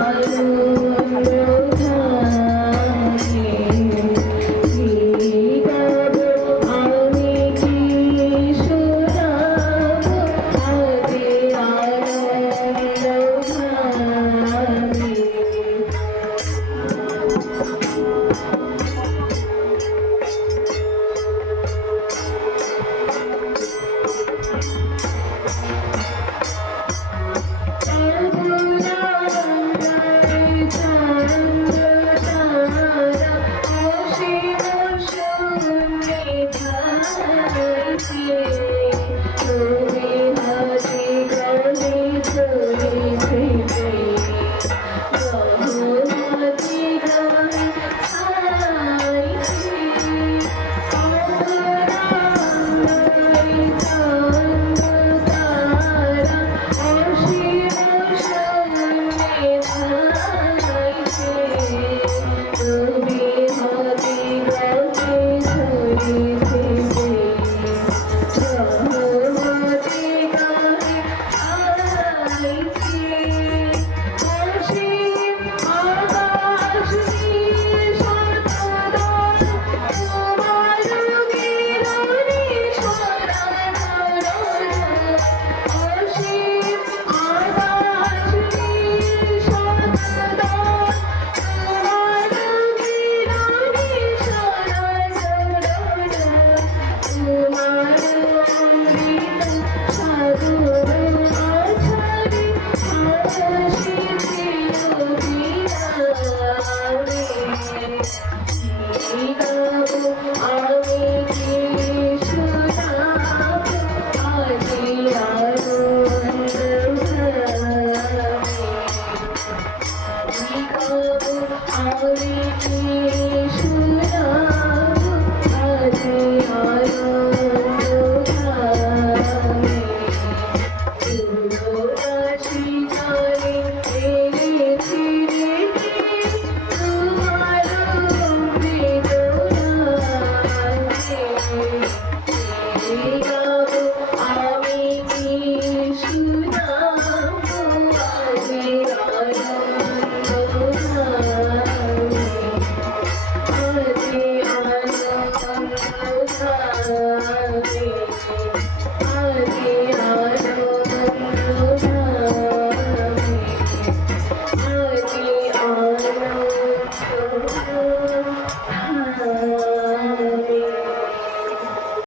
যায় I'm